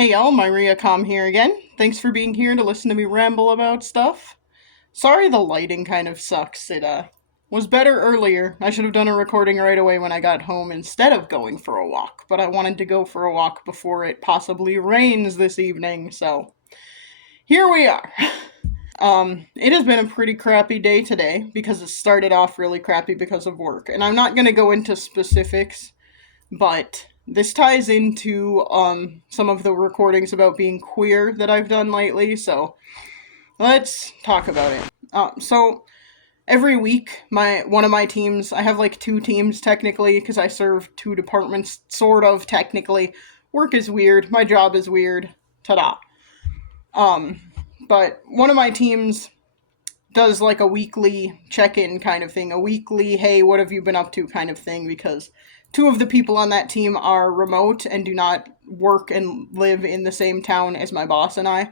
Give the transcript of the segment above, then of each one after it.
Hey y'all, Maria Com here again. Thanks for being here to listen to me ramble about stuff. Sorry the lighting kind of sucks. It was better earlier. I should have done a recording right away when I got home instead of going for a walk, but I wanted to go for a walk before it possibly rains this evening, so here we are. It has been a pretty crappy day today because it started off really crappy because of work, and I'm not going to go into specifics, but this ties into some of the recordings about being queer that I've done lately, so let's talk about it. So every week, my one of my teams, I have like two teams technically because I serve two departments, sort of technically. Work is weird. My job is weird. Ta-da. Um, but one of my teams does like a weekly check-in kind of thing, a weekly hey, what have you been up to kind of thing, because two of the people on that team are remote and do not work and live in the same town as my boss and I.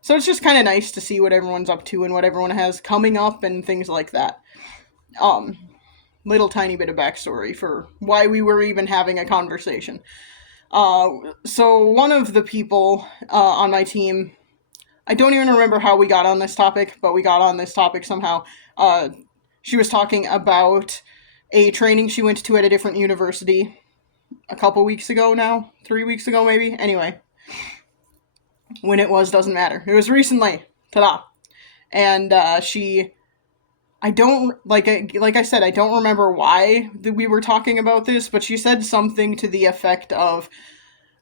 So it's just kind of nice to see what everyone's up to and what everyone has coming up and things like that. Um, Little tiny bit of backstory for why we were even having a conversation. So one of the people on my team, I don't even remember how we got on this topic, but we got on this topic somehow. She was talking about a training she went to at a different university a couple weeks ago now, 3 weeks ago maybe. Anyway, when it was doesn't matter. It was recently. Ta-da! And I don't like I said, I don't remember why we were talking about this, but she said something to the effect of,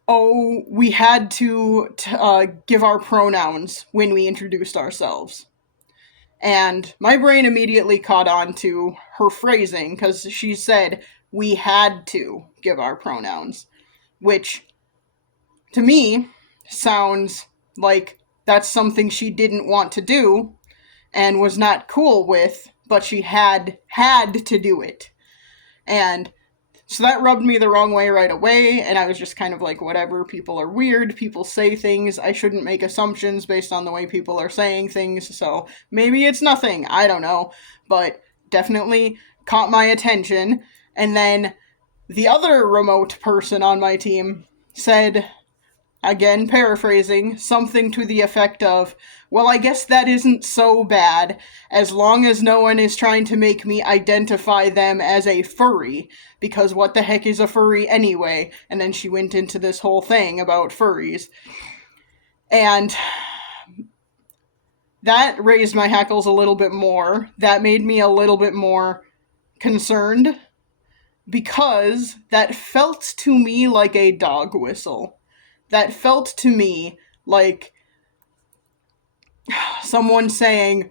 "Oh, we had to give our pronouns when we introduced ourselves." And my brain immediately caught on to her phrasing because she said we had to give our pronouns, which to me sounds like that's something she didn't want to do and was not cool with, but she had to do it. And so that rubbed me the wrong way right away, and I was just kind of like, whatever, people are weird, people say things, I shouldn't make assumptions based on the way people are saying things, so maybe it's nothing, I don't know, but definitely caught my attention. And then the other remote person on my team said, again paraphrasing, something to the effect of, well, I guess that isn't so bad, as long as no one is trying to make me identify them as a furry, because what the heck is a furry anyway? And then she went into this whole thing about furries. And that raised my hackles a little bit more. That made me a little bit more concerned, because that felt to me like a dog whistle. That felt to me like someone saying,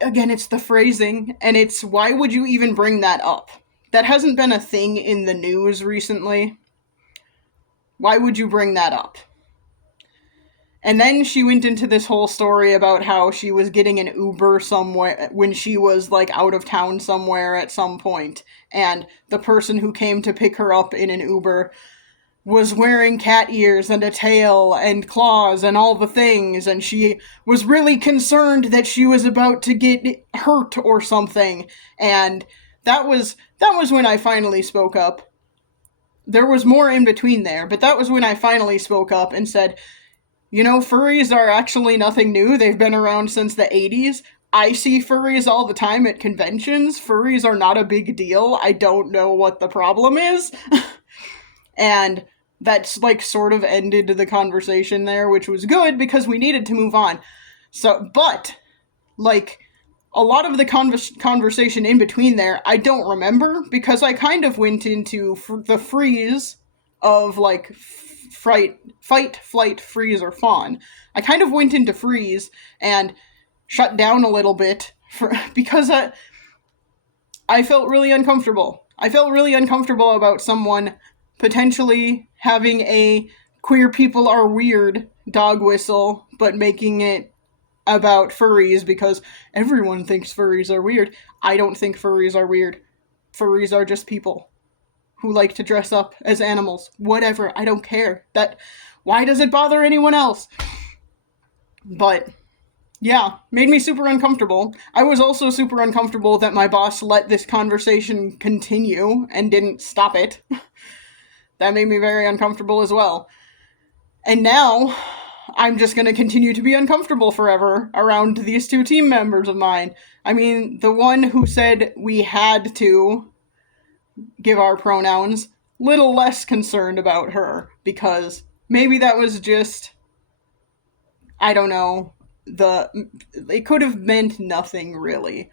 again, it's the phrasing, and it's, why would you even bring that up? That hasn't been a thing in the news recently. Why would you bring that up? And then she went into this whole story about how she was getting an Uber somewhere when she was like out of town somewhere at some point, and the person who came to pick her up in an Uber was wearing cat ears and a tail and claws and all the things, and she was really concerned that she was about to get hurt or something. And that was when I finally spoke up. There was more in between there, but that was when I finally spoke up and said, you know, furries are actually nothing new. They've been around since the 80s. I see furries all the time at conventions. Furries are not a big deal. I don't know what the problem is. And that's like sort of ended the conversation there, which was good because we needed to move on. So, but like a lot of the conversation in between there, I don't remember because I kind of went into the freeze of like fight, flight, freeze, or fawn. I kind of went into freeze and shut down a little bit because I felt really uncomfortable. I felt really uncomfortable about someone potentially having a queer people are weird dog whistle, but making it about furries because everyone thinks furries are weird. I don't think furries are weird. Furries are just people who like to dress up as animals. Whatever, I don't care. Why does it bother anyone else? But yeah, made me super uncomfortable. I was also super uncomfortable that my boss let this conversation continue and didn't stop it. That made me very uncomfortable as well. And now I'm just going to continue to be uncomfortable forever around these two team members of mine. I mean, the one who said we had to give our pronouns, little less concerned about her, because maybe that was just, I don't know, it could have meant nothing really.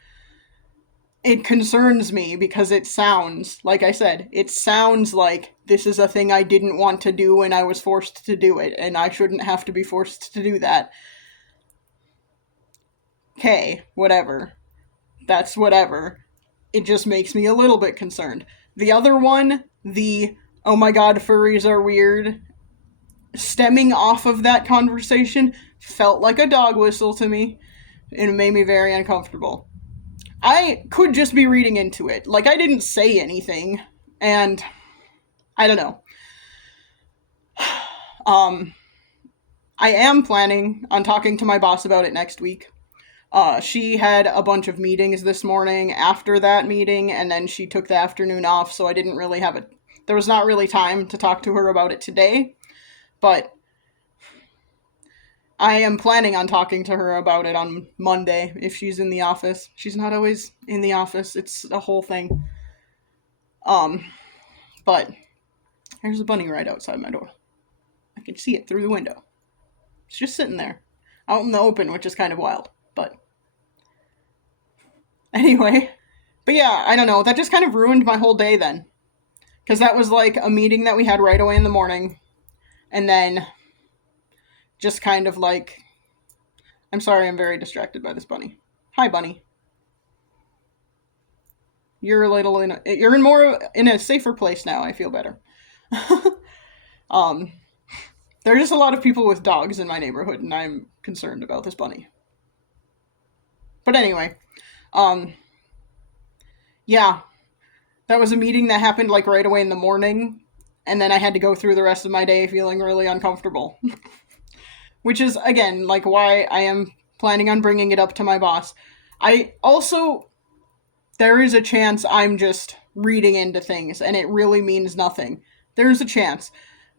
It concerns me because it sounds, like I said, it sounds like this is a thing I didn't want to do and I was forced to do it, and I shouldn't have to be forced to do that. Okay, whatever. That's whatever. It just makes me a little bit concerned. The other one, the oh my god, furries are weird, stemming off of that conversation, felt like a dog whistle to me, and it made me very uncomfortable. I could just be reading into it. Like, I didn't say anything, and I don't know. Um, I am planning on talking to my boss about it next week. She had a bunch of meetings this morning after that meeting, and then she took the afternoon off, so I didn't really have it. There was not really time to talk to her about it today, but I am planning on talking to her about it on Monday if she's in the office. She's not always in the office, it's a whole thing. Um, but there's a bunny right outside my door. I can see it through the window. It's just sitting there, out in the open, which is kind of wild. But anyway, but yeah, I don't know. That just kind of ruined my whole day then. Because that was like a meeting that we had right away in the morning. And then just kind of like, I'm sorry, I'm very distracted by this bunny. Hi, bunny. You're a little you're in more in a safer place now. I feel better. um, there are just a lot of people with dogs in my neighborhood, and I'm concerned about this bunny. But anyway, um, yeah, that was a meeting that happened like right away in the morning, and then I had to go through the rest of my day feeling really uncomfortable. Which is, again, like why I am planning on bringing it up to my boss. I also, there is a chance I'm just reading into things and it really means nothing. There's a chance.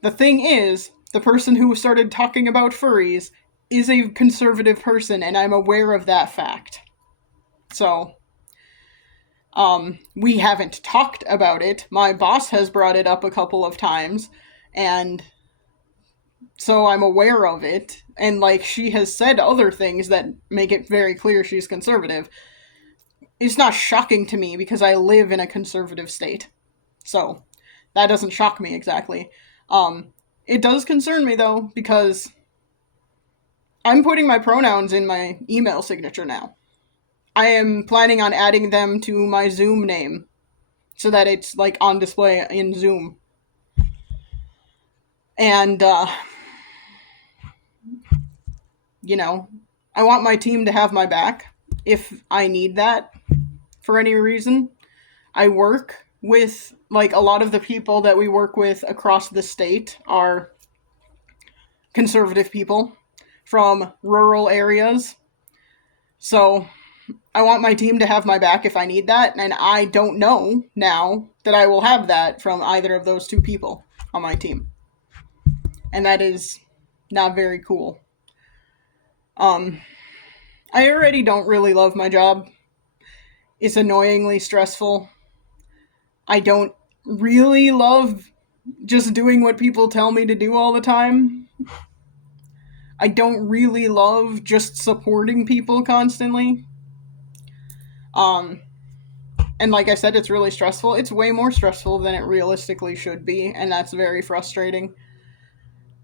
The thing is, the person who started talking about furries is a conservative person, and I'm aware of that fact. So, we haven't talked about it. My boss has brought it up a couple of times, and so I'm aware of it. And, like, she has said other things that make it very clear she's conservative. It's not shocking to me because I live in a conservative state. So, that doesn't shock me exactly. It does concern me, though, because I'm putting my pronouns in my email signature now. I am planning on adding them to my Zoom name so that it's, like, on display in Zoom. And, you know, I want my team to have my back if I need that for any reason. I work with, like, a lot of the people that we work with across the state are conservative people from rural areas. So I want my team to have my back if I need that, and I don't know now that I will have that from either of those two people on my team. And that is not very cool. I already don't really love my job. It's annoyingly stressful. I don't really love just doing what people tell me to do all the time. I don't really love just supporting people constantly. And like I said, it's really stressful. It's way more stressful than it realistically should be, and that's very frustrating.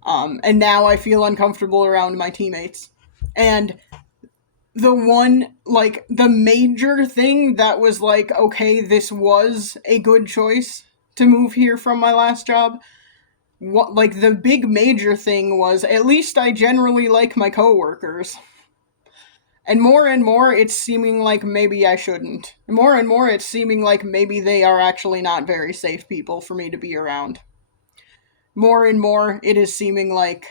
And now I feel uncomfortable around my teammates. And the one, like, the major thing that was like, okay, this was a good choice to move here from my last job, what, like, the big major thing was, at least I generally like my coworkers. And more, it's seeming like maybe I shouldn't. More and more, it's seeming like maybe they are actually not very safe people for me to be around. More and more, it is seeming like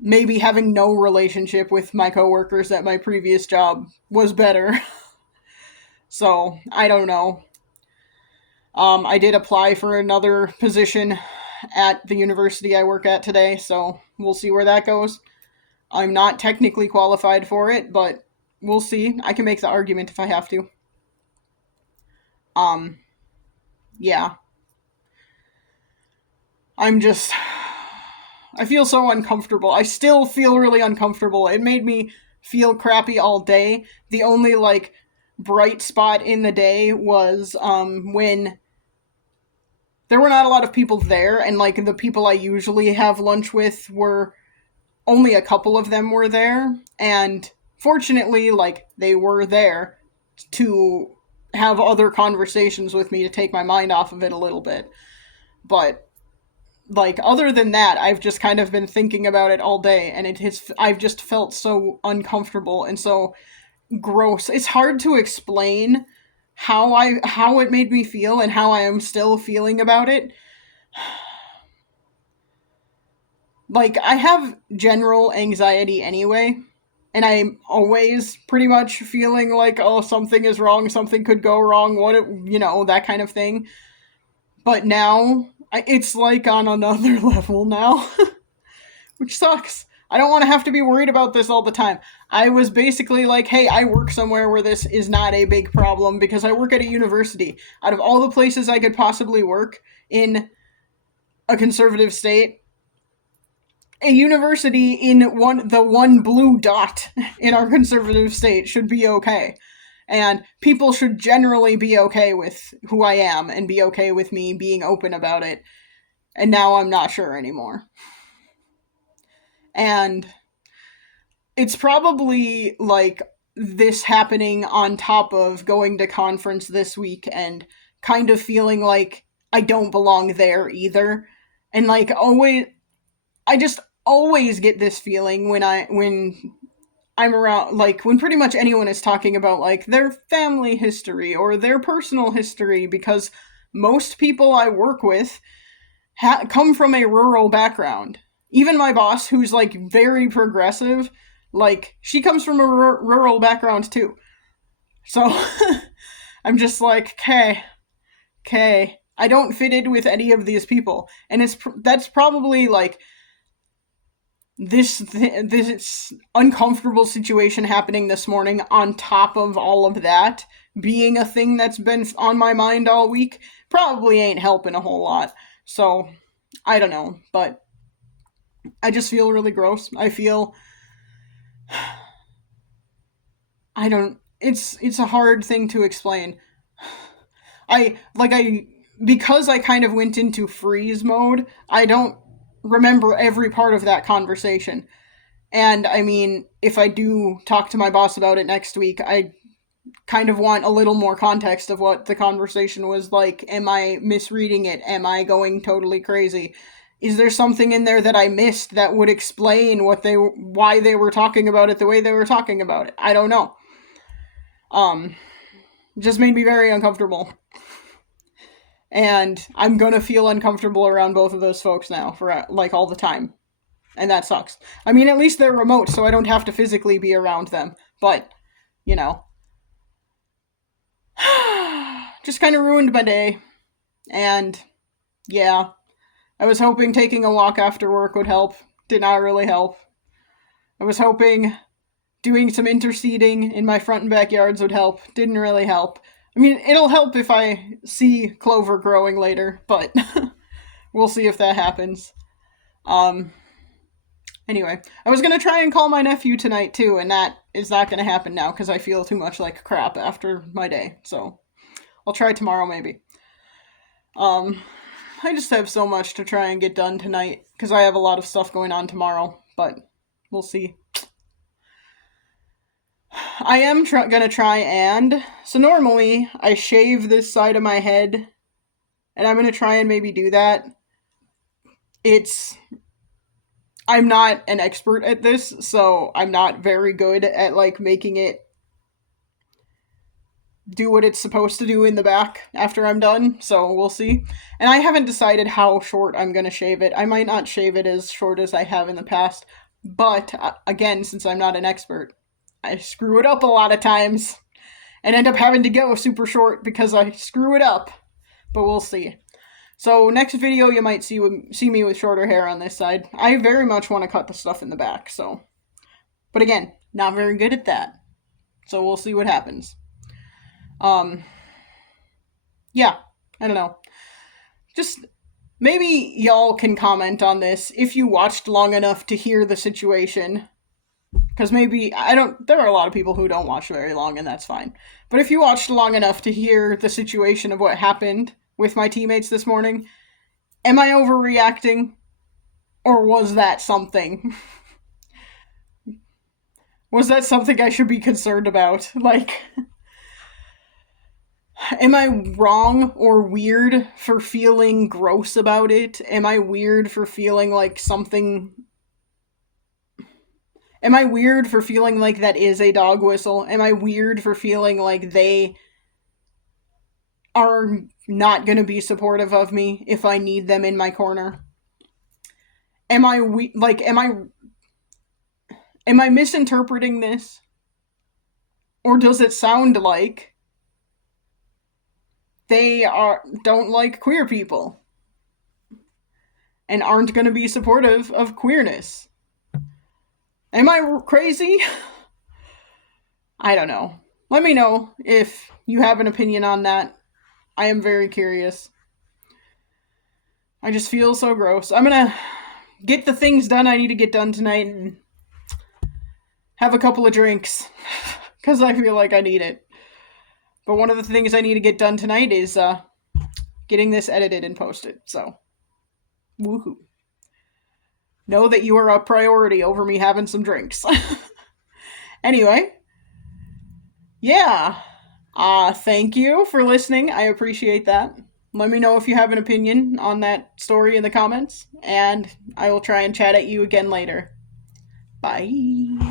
maybe having no relationship with my coworkers at my previous job was better. So, I don't know. I did apply for another position at the university I work at today, so we'll see where that goes. I'm not technically qualified for it, but we'll see. I can make the argument if I have to. Um, yeah. I'm just. I feel so uncomfortable. I still feel really uncomfortable. It made me feel crappy all day. The only, like, bright spot in the day was when there were not a lot of people there, and, like, the people I usually have lunch with were only a couple of them were there, and fortunately, like, they were there to have other conversations with me to take my mind off of it a little bit. But, like, other than that, I've just kind of been thinking about it all day, and I've just felt so uncomfortable and so gross. It's hard to explain how it made me feel and how I am still feeling about it. Like, I have general anxiety anyway, and I'm always pretty much feeling like, oh, something is wrong, something could go wrong, that kind of thing. But now, it's like on another level now, which sucks. I don't want to have to be worried about this all the time. I was basically like, hey, I work somewhere where this is not a big problem because I work at a university. Out of all the places I could possibly work in a conservative state, a university in the one blue dot in our conservative state should be okay. And people should generally be okay with who I am and be okay with me being open about it. And now I'm not sure anymore. And it's probably like this happening on top of going to conference this week and kind of feeling like I don't belong there either. And like always I just always get this feeling when I'm around, like, when pretty much anyone is talking about, like, their family history or their personal history, because most people I work with come from a rural background. Even my boss, who's, like, very progressive, like, she comes from a rural background, too. So, I'm just like, okay, I don't fit in with any of these people. And that's probably, like, this uncomfortable situation happening this morning on top of all of that being a thing that's been on my mind all week probably ain't helping a whole lot. So I don't know, but I just feel really gross. I don't it's a hard thing to explain. I because I kind of went into freeze mode, I don't remember every part of that conversation. And I mean, if I do talk to my boss about it next week, I kind of want a little more context of what the conversation was like. Am I misreading it? Am I going totally crazy? Is there something in there that I missed that would explain why they were talking about it the way they were talking about it? I don't know. It just made me very uncomfortable. And I'm gonna feel uncomfortable around both of those folks now for like all the time. And that sucks. I mean, at least they're remote, so I don't have to physically be around them. But, you know. Just kind of ruined my day. And, yeah. I was hoping taking a walk after work would help. Did not really help. I was hoping doing some interseeding in my front and backyards would help. Didn't really help. I mean, it'll help if I see clover growing later, but we'll see if that happens. Anyway, I was gonna try and call my nephew tonight too, and that is not gonna happen now because I feel too much like crap after my day. So I'll try tomorrow maybe. I just have so much to try and get done tonight because I have a lot of stuff going on tomorrow, but we'll see. I am gonna try and. So normally, I shave this side of my head, and I'm gonna try and maybe do that. I'm not an expert at this, so I'm not very good at, like, making it do what it's supposed to do in the back after I'm done, so we'll see. And I haven't decided how short I'm gonna shave it. I might not shave it as short as I have in the past, but, again, since I'm not an expert, I screw it up a lot of times and end up having to go super short because I screw it up. But we'll see. So next video you might see me with shorter hair on this side. I very much want to cut the stuff in the back, so. But again, not very good at that. So we'll see what happens. Yeah, I don't know. Just maybe y'all can comment on this if you watched long enough to hear the situation. Because maybe, there are a lot of people who don't watch very long, and that's fine. But if you watched long enough to hear the situation of what happened with my teammates this morning, am I overreacting? Or was that something? Was that something I should be concerned about? Like, am I wrong or weird for feeling gross about it? Am I weird for feeling like something. Am I weird for feeling like that is a dog whistle? Am I weird for feeling like they are not going to be supportive of me if I need them in my corner? Am I am I misinterpreting this? Or does it sound like they don't like queer people and aren't going to be supportive of queerness? Am I crazy? I don't know. Let me know if you have an opinion on that. I am very curious. I just feel so gross. I'm gonna get the things done I need to get done tonight and have a couple of drinks because I feel like I need it. But one of the things I need to get done tonight is getting this edited and posted. So, woohoo. Know that you are a priority over me having some drinks. Anyway, yeah. Thank you for listening. I appreciate that. Let me know if you have an opinion on that story in the comments, and I will try and chat at you again later. Bye.